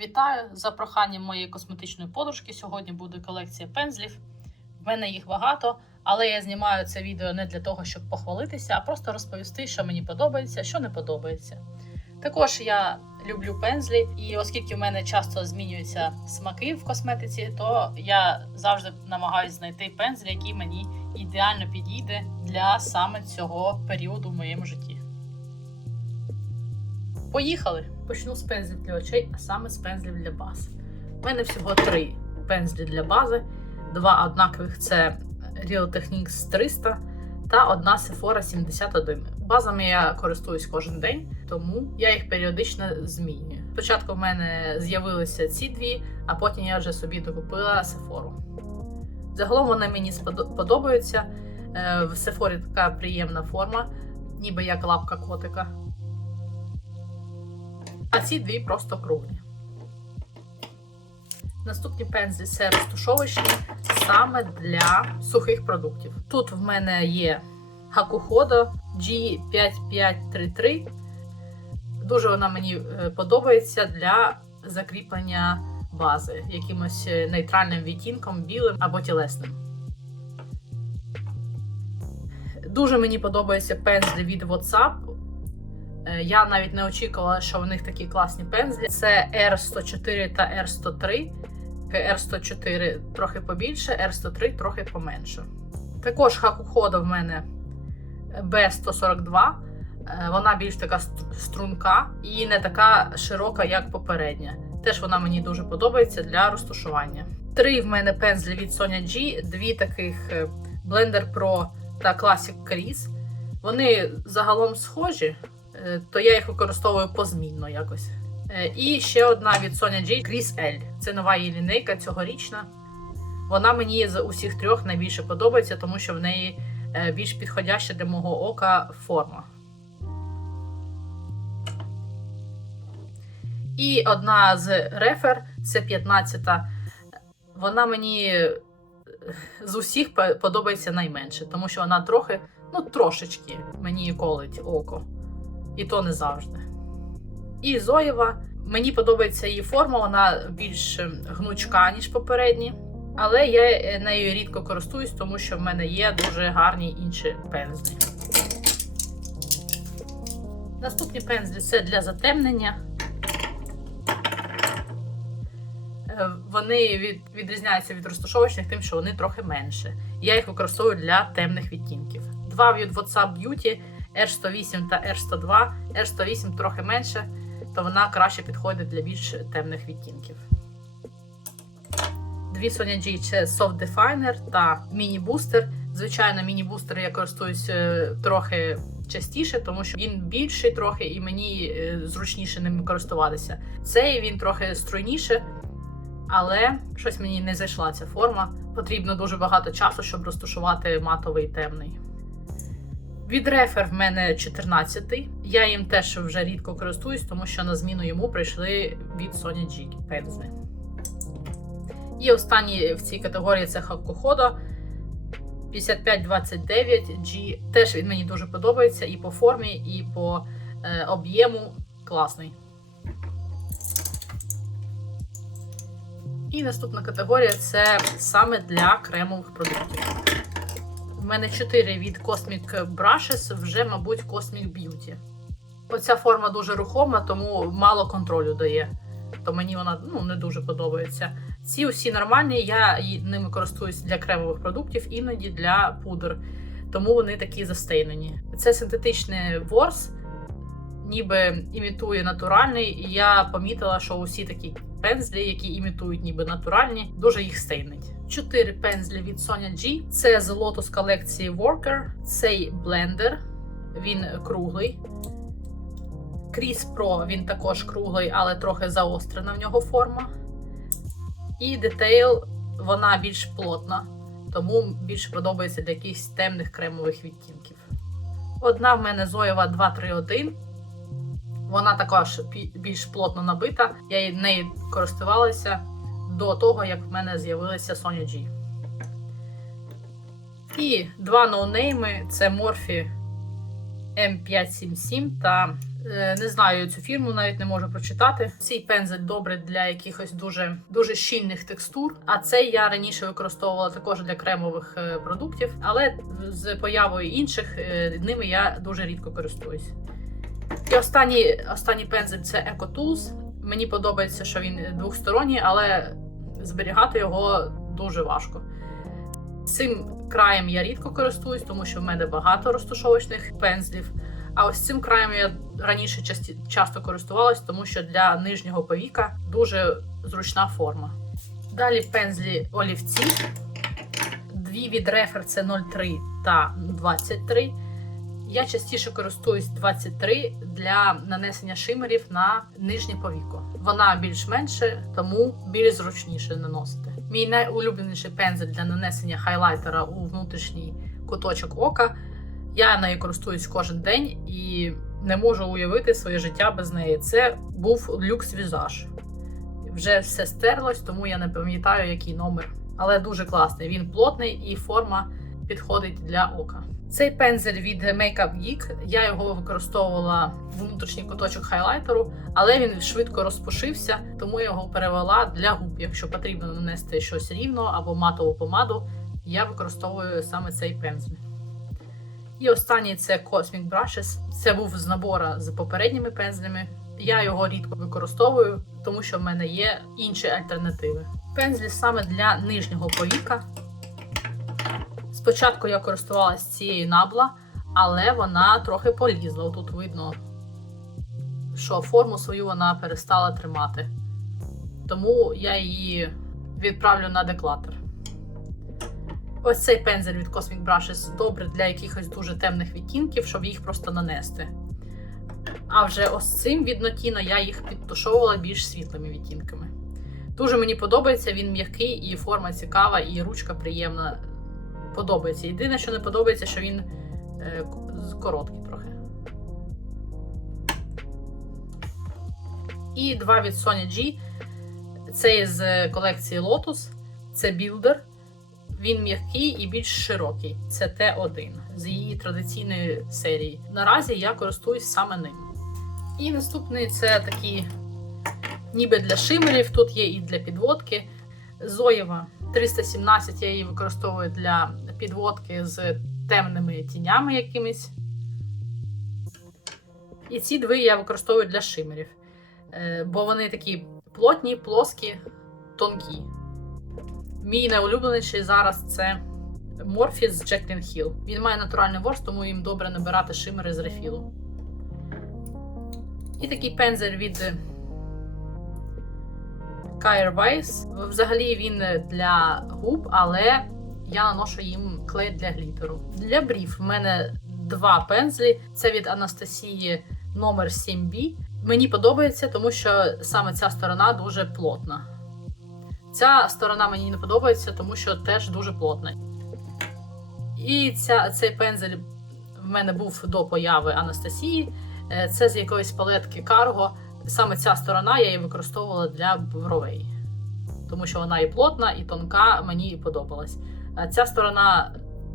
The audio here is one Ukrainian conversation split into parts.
Вітаю! За проханням моєї косметичної подружки. Сьогодні буде колекція пензлів. В мене їх багато, але я знімаю це відео не для того, щоб похвалитися, а просто розповісти, що мені подобається, що не подобається. Також я люблю пензлі, і оскільки в мене часто змінюються смаки в косметиці, то я завжди намагаюся знайти пензль, який мені ідеально підійде для саме цього періоду в моєму житті. Поїхали! Почну з пензлів для очей, а саме з пензлів для баз. У мене всього три пензлі для бази. Два однакових це Real Techniques 300 та одна Sephora 71. Базами я користуюсь кожен день, тому я їх періодично змінюю. Спочатку в мене з'явилися ці дві, а потім я вже собі докупила Sephora. Загалом вони мені сподо- подобаються. Е, В Sephora така приємна форма, ніби як лапка котика. А ці дві просто круглі. Наступні пензлі це розтушовочні саме для сухих продуктів. Тут в мене є Hakuhodo G5533. Дуже вона мені е, подобається для закріплення бази якимось е, нейтральним відтінком, білим або тілесним. Дуже мені подобаються пензлі від WhatsApp. Е, Я навіть не очікувала, що в них такі класні пензлі. Це R104 та R103. R104 трохи побільше, R103 трохи поменше. Також Hakuhodo в мене B142. Е, Вона більш така струнка і не така широка, як попередня. Теж вона мені дуже подобається для розташування. Три в мене пензлі від Sonia G, дві таких е, Blender Pro та Classic Crease. Вони загалом схожі, е, то я їх використовую позмінно якось. Е, І ще одна від Sonia G Crease L. Це нова її лінейка цьогорічна. Вона мені з усіх трьох найбільше подобається, тому що в неї е, більш підходяща для мого ока форма. І одна з рефер, це 15-та. Вона мені е, з усіх подобається найменше, тому що вона трохи, ну трошечки мені колить око. І то не завжди. І Зоєва. Мені подобається її форма, вона більш ем, гнучка, ніж попередні. Але я е, нею рідко користуюсь, тому що в мене є дуже гарні інші пензлі. Наступні пензлі це для затемнення. Е, Вони від, відрізняються від розташовочних тим, що вони трохи менше. Я їх використовую для темних відтінків. Два від WhatsApp Beauty R108 та R102. R108 трохи менше, то вона краще підходить для більш темних відтінків. Дві Sonia G це Soft Definer та Mini Booster. Звичайно, Mini Booster я користуюсь е, трохи частіше, тому що він більший трохи і мені е, зручніше ним користуватися. Цей він трохи стройніше, але щось мені не зайшла ця форма. Потрібно дуже багато часу, щоб розташувати матовий темний. Від рефер в мене 14-й. Я їм теж вже рідко користуюсь, тому що на зміну йому прийшли від Sonya G пензли. І останній в цій категорії це Hakuhodo 5529 G. Теж він мені дуже подобається і по формі, і по е, об'єму класний. І наступна категорія це саме для кремових продуктів. Мене 4 від Cosmic Brushes, вже, мабуть, Cosmic Beauty. Оця форма дуже рухома, тому мало контролю дає. То мені вона ну, не дуже подобається. Ці усі нормальні, я ними користуюсь для кремових продуктів, іноді для пудр. Тому вони такі застейнені. Це синтетичний ворс, ніби імітує натуральний, і я помітила, що усі такі пензлі, які імітують ніби натуральні, дуже їх стейнить. Чотири пензлі від Sonia G. Це з Lotus колекції Worker. Цей блендер, він круглий. Crease Pro він також круглий, але трохи заострена в нього форма. І Detail вона більш плотна, тому більше подобається для якихось темних кремових відтінків. Одна в мене Зоєва 231. Вона також більш плотно набита. Я нею користувалася до того, як в мене з'явилися Sonya G. І два ноунейми це Morphe M577 та Е, Не знаю цю фірму, навіть не можу прочитати. Цей пензель добрий для якихось дуже дуже щільних текстур. А цей я раніше використовувала також для кремових е, продуктів, але з появою інших е, ними я дуже рідко користуюсь. І останній, останній пензель це Eco Tools. Мені подобається, що він двохсторонній, але зберігати його дуже важко. Цим краєм я рідко користуюсь, тому що в мене багато розташовочних пензлів. А ось цим краєм я раніше часті, часто користувалась, тому що для нижнього повіка дуже зручна форма. Далі пензлі олівці. Дві від Refer це 03 та 23. Я частіше користуюсь 23 для нанесення шимерів на нижнє повіко. Вона більш-менше, тому більш зручніше наносити. Мій найулюбленіший пензель для нанесення хайлайтера у внутрішній куточок ока. Я нею користуюсь кожен день і не можу уявити своє життя без неї. Це був люкс візаж. Вже все стерлось, тому я не пам'ятаю, який номер. Але дуже класний. Він плотний і форма підходить для ока. Цей пензель від Makeup Geek, я його використовувала в внутрішній куточок хайлайтеру, але він швидко розпушився, тому я його перевела для губ. Якщо потрібно нанести щось рівно або матову помаду, я використовую саме цей пензель. І останній це Cosmic Brushes. Це був з набора з попередніми пензлями. Я його рідко використовую, тому що в мене є інші альтернативи. Пензлі саме для нижнього повіка. Спочатку я користувалася цією набла, але вона трохи полізла. Тут видно, що форму свою вона перестала тримати. Тому я її відправлю на деклатор. Ось цей пензель від Cosmic Brushes добре для якихось дуже темних відтінків, щоб їх просто нанести. А вже ось цим від Notino я їх підтушовувала більш світлими відтінками. Дуже мені подобається, він м'який, і форма цікава, і ручка приємна. Подобається. Єдине, що не подобається, що він е, короткий трохи. І два від Sony G. Це з колекції Lotus. Це Builder. Він м'який і більш широкий. Це Т1 з її традиційної серії. Наразі я користуюсь саме ним. І наступний це такі, ніби для шимерів. Тут є і для підводки. Зоєва 317 я її використовую для підводки з темними тінями якимись. І ці дві я використовую для шимерів. Е, Бо вони такі плотні, плоскі, тонкі. Мій найулюбленіший зараз це Morphe з Jaclyn Hill. Він має натуральний ворс, тому їм добре набирати шимери з рефілу. І такий пензель від Kyle Weiss. Взагалі він для губ, але я наношу їм клей для глітеру. Для брів в мене два пензлі. Це від Анастасії номер 7B. Мені подобається, тому що саме ця сторона дуже плотна. Ця сторона мені не подобається, тому що теж дуже плотна. І ця, цей пензель в мене був до появи Анастасії. Е, Це з якоїсь палетки Cargo. Саме ця сторона я її використовувала для бровей. Тому що вона і плотна, і тонка, мені подобалась. А ця сторона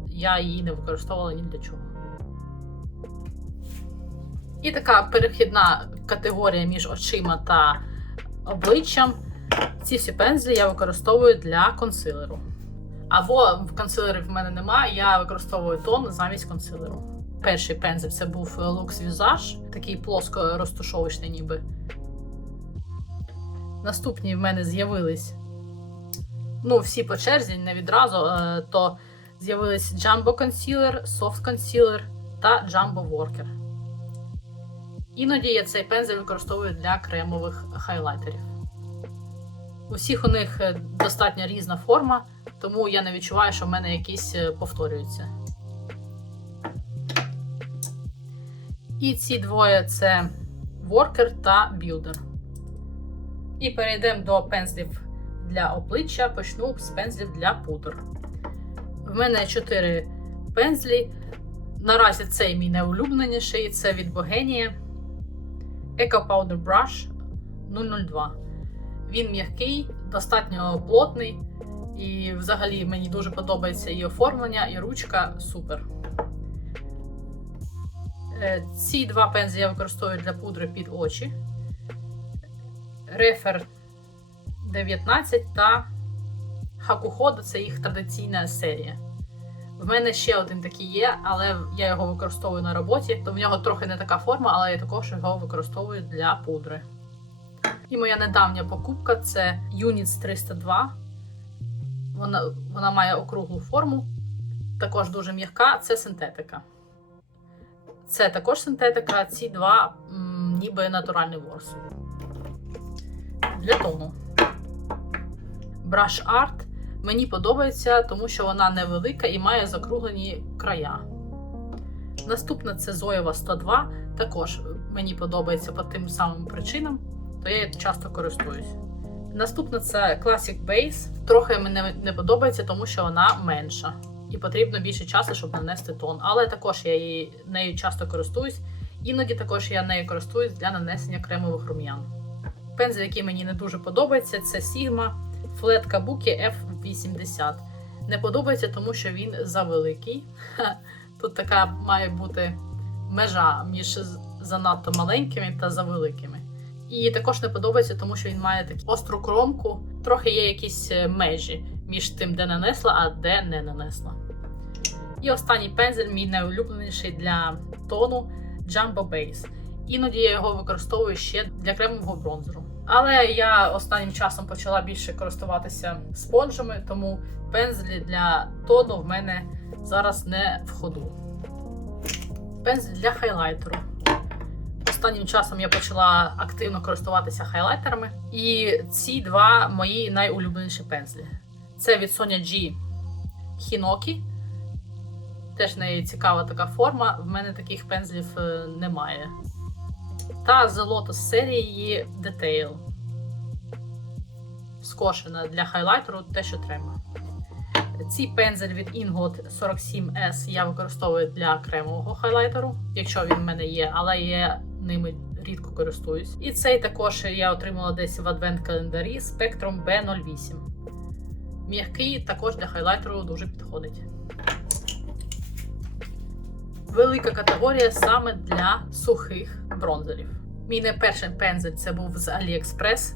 я її не використовувала ні для чого. І така перехідна категорія між очима та обличчям. Ці всі пензлі я використовую для консилеру. Або в консилері в мене немає, я використовую тон замість консилеру. Перший пензель це був Lux Visage, такий плоско розтушовочний ніби. Наступні в мене з'явились. Ну, всі по черзі, не відразу, е, то з'явились Jumbo Concealer, Soft Concealer та Jumbo Worker. Іноді я цей пензель використовую для кремових хайлайтерів. У всіх у них е, достатньо різна форма, тому я не відчуваю, що в мене якісь е, повторюються. І ці двоє це Worker та Builder. І перейдемо до пензлів для обличчя. Почну з пензлів для пудр. В мене 4 пензлі. Наразі цей мій найулюбленіший це від Bogenia Eco Powder Brush 002. Він м'який, достатньо плотний, і взагалі мені дуже подобається і оформлення, і ручка супер. Е, Ці два пензлі я використовую для пудри під очі. Рефер 19 та Хакуходо це їх традиційна серія. В мене ще один такий є, але я його використовую на роботі, то в нього трохи не така форма, але я також його використовую для пудри. І моя недавня покупка це Units 302. Вона, вона має округлу форму, також дуже м'яка, це синтетика. Це також синтетика, ці два м, ніби натуральний ворс. Для тону. Brush Art мені подобається, тому що вона невелика і має закруглені края. Наступна це Зоєва 102. Також мені подобається по тим самим причинам, то я її часто користуюсь. Наступна це Classic Base. Трохи мені не подобається, тому що вона менша. І потрібно більше часу, щоб нанести тон. Але також я її, нею часто користуюсь. Іноді також я нею користуюсь для нанесення кремових рум'ян. Пензель, який мені не дуже подобається, це Sigma Flat Kabuki F80. Не подобається, тому що він завеликий. Тут така має бути межа між занадто маленькими та завеликими. І також не подобається, тому що він має таку остру кромку. Трохи є якісь е, межі між тим, де нанесла, а де не нанесла. І останній пензель, мій найулюбленіший для тону Jumbo Base. Іноді я його використовую ще для кремового бронзеру. Але я останнім часом почала більше користуватися спонжами, тому пензлі для тону в мене зараз не в ходу. Пензль для хайлайтеру. Останнім часом я почала активно користуватися хайлайтерами. І ці два мої найулюбленіші пензлі. Це від Sonia G Hinoki. Теж в неї цікава така форма. В мене таких пензлів е, немає. Та The Lotus серії Detail. Скошена для хайлайтеру те, що треба. Ці пензель від Ingot 47S я використовую для кремового хайлайтеру, якщо він в мене є, але я ними рідко користуюсь. І цей також я отримала десь в адвент-календарі Spectrum B08. М'який також для хайлайтеру дуже підходить. Велика категорія саме для сухих бронзерів. Мій найперший пензель це був з AliExpress.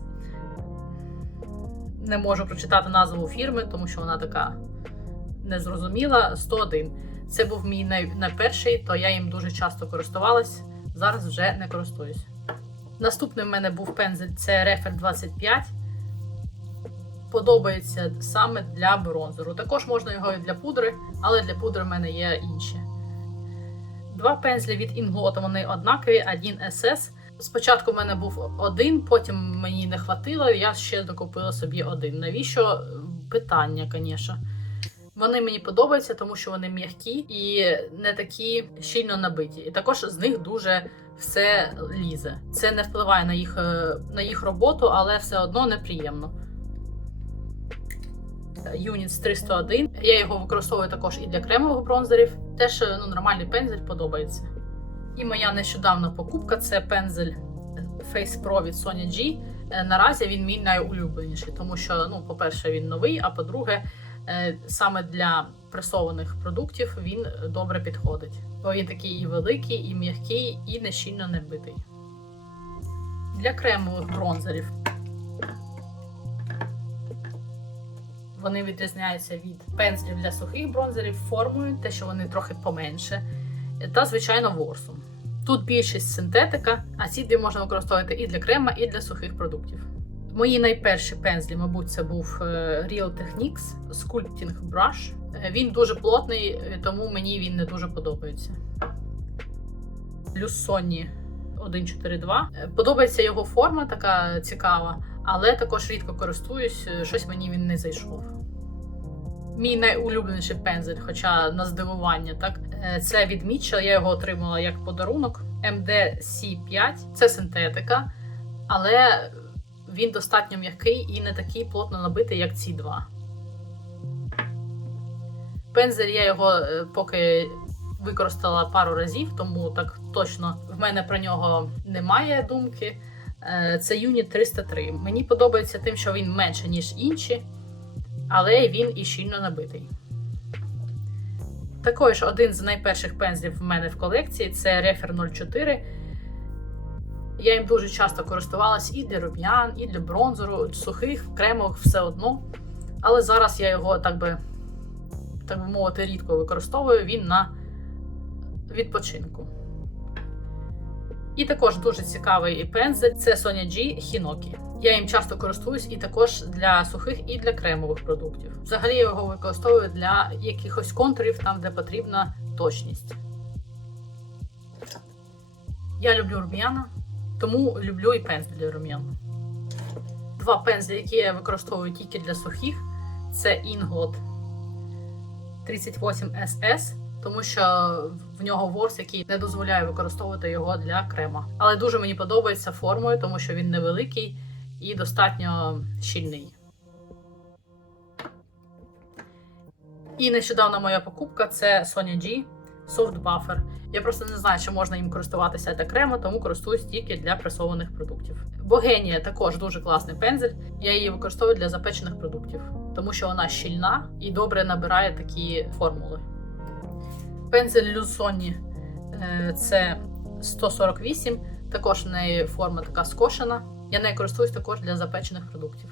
Не можу прочитати назву фірми, тому що вона така незрозуміла. 101. Це був мій най... найперший, то я їм дуже часто користувалась. Зараз вже не користуюсь. Наступним в мене був пензель це Refer 25. Подобається саме для бронзеру. Також можна його і для пудри, але для пудри в мене є інші. Два пензлі від Inglot, вони однакові, один SS. Спочатку в мене був один, потім мені не хватило, я ще докупила собі один. Навіщо? Питання, звісно. Вони мені подобаються, тому що вони м'які і не такі щільно набиті. І також з них дуже все лізе. Це не впливає на їх, е, на їх роботу, але все одно неприємно. Units 301. Я його використовую також і для кремових бронзерів. Теж ну, нормальний пензель подобається. І моя нещодавна покупка це пензель Face Pro від Sonia G. Е, Наразі він мій найулюбленіший, тому що, ну, по-перше, він новий, а по-друге, е, саме для пресованих продуктів він добре підходить. Бо він такий і великий, і м'який, і не щільно не битий. Для кремових бронзерів. Вони відрізняються від пензлів для сухих бронзерів формою, те, що вони трохи поменше, та, звичайно, ворсом. Тут більшість синтетика, а ці дві можна використовувати і для крема, і для сухих продуктів. Мої найперші пензлі, мабуть, це був е, Real Techniques Sculpting Brush. Е, Він дуже плотний, е, тому мені він не дуже подобається. Люссонні 142. Е, Подобається його форма, така цікава, але також рідко користуюсь, щось мені він не зайшов. Мій найулюбленіший пензель, хоча на здивування, так е, це від Mitchell, Я його отримала як подарунок. MDC5 це синтетика, але він достатньо м'який і не такий плотно набитий, як ці два. Пензель я його е, поки використала пару разів, тому так точно в мене про нього немає думки. Е, Це Unit 303. Мені подобається тим, що він менше, ніж інші, але він і щільно набитий. Також один з найперших пензлів в мене в колекції це Refer 04. Я їм дуже часто користувалась і для рум'ян, і для бронзеру, сухих, кремових, все одно. Але зараз я його так би, так би мовити, рідко використовую. Він на відпочинку. І також дуже цікавий пензель це Sonia G Hinoki. Я їм часто користуюсь і також для сухих і для кремових продуктів. Взагалі я його використовую для якихось контурів, там де потрібна точність. Я люблю рум'яна, тому люблю і пензлі для рум'ян. Два пензлі, які я використовую тільки для сухих, це Inglot 38 SS, тому що в нього ворс, який не дозволяє використовувати його для крема. Але дуже мені подобається формою, тому що він невеликий і достатньо щільний. І нещодавна моя покупка це Sonia G Soft Buffer. Я просто не знаю, чи можна їм користуватися для крему, тому користуюсь тільки для пресованих продуктів. Богенія також дуже класний пензель. Я її використовую для запечених продуктів, тому що вона щільна і добре набирає такі формули. Пензель Люсоні це 148, також в неї форма така скошена. Я нею користуюсь також для запечених продуктів.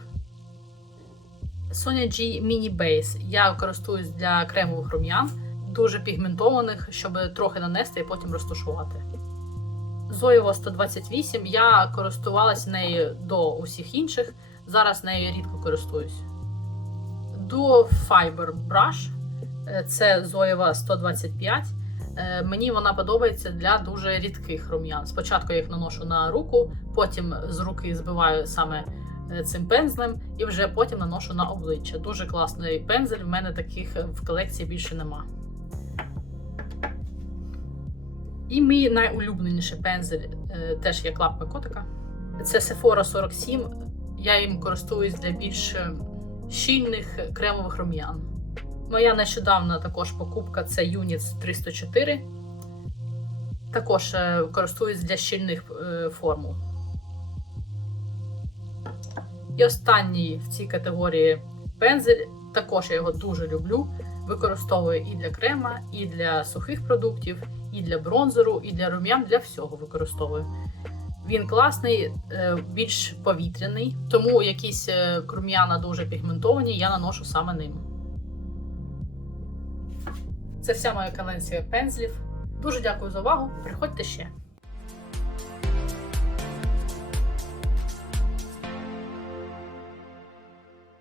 Sonia G Mini Base. Я користуюсь для кремових рум'ян, дуже пігментованих, щоб трохи нанести і потім розташувати. Zoevo 128 я користувалась нею до усіх інших. Зараз нею рідко користуюсь. Duo Fiber Brush це Zoeva 125. Е, Мені вона подобається для дуже рідких рум'ян. Спочатку я їх наношу на руку, потім з руки збиваю саме е, цим пензлем, і вже потім наношу на обличчя. Дуже класний пензель. В мене таких в колекції більше нема. І мій найулюбленіший пензель е, теж є клапка котика. Це Sephora 47. Я їм користуюсь для більш щільних кремових рум'ян. Моя нещодавна також покупка це Units 304. Також е, користуюсь для щільних е, формул. І останній в цій категорії пензель. Також я його дуже люблю. Використовую і для крема, і для сухих продуктів, і для бронзеру, і для рум'ян, для всього використовую. Він класний, е, більш повітряний, тому якісь рум'яна дуже пігментовані, я наношу саме ним. Це вся моя колекція пензлів. Дуже дякую за увагу. Приходьте ще.